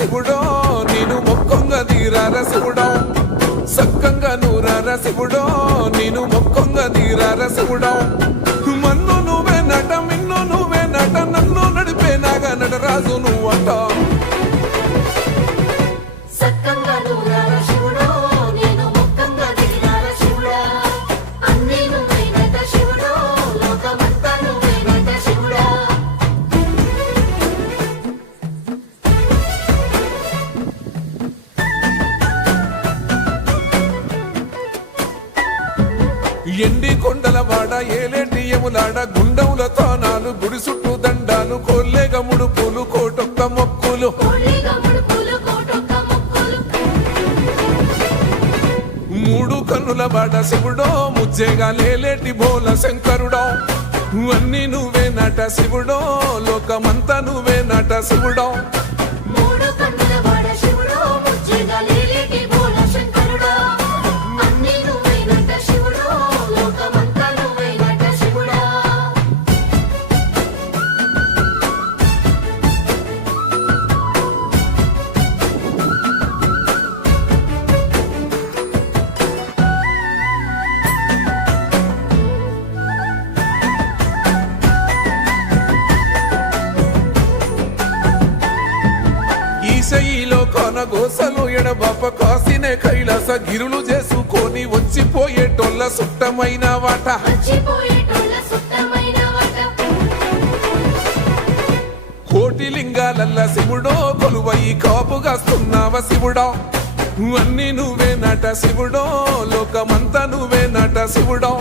శివుడో నేను మొక్కొంగ తీరార శివుడో సక్కంగా నూరార శివుడో నేను మొక్కొంగ తీరార శివుడో మన్ను నువ్వే నట మిన్ను నువ్వే నట నన్ను నడిపే నాగా నటరాజు నువ్వంట ఎండి కొండల వాడ ఏలేటి ఎములాడ గుండములతో నాలు గుడి చుట్టూ దండాలు కొల్లేగ ముడుపులు కోటొక్క మొక్కులు మూడు కన్నుల వాడ శివుడో ముజ్జేగా లేలేటి బోల శంకరుడో అన్ని నువ్వే నట శివుడో లోకమంతా నువ్వే నట శివుడో ఈశయిలో కొనగోసలు ఎడబాప కాసినే కైలాస గిరులు చేసుకొని వచ్చిపోయేటోళ్ళ సుట్టమైన వాట కోటి లింగాలల్ల శివుడో కొలువయి కాపుగాస్తున్నావ శివుడో అన్ని నువ్వే నట శివుడో లోకమంతా నువ్వే నట శివుడో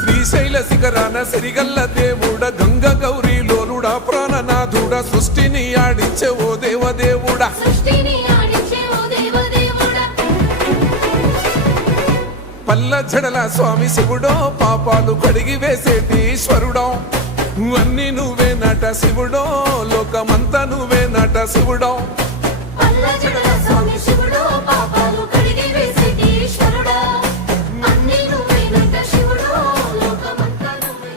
శ్రీశైల శిఖరాన సిరిగల్ల దేవుడ గంగ గౌరీ లోలుడా ప్రాణనాథుడ సృష్టిని ఆడించే ఓ దేవదేవుడా పల్ల జడల స్వామి శివుడో పాపాలు కడిగి వేసేటి ఈశ్వరుడో అన్ని నువ్వే నట శివుడో లోకమంతా నువ్వే నట శివుడో పల్ల జడల స్వామి శివుడో పాప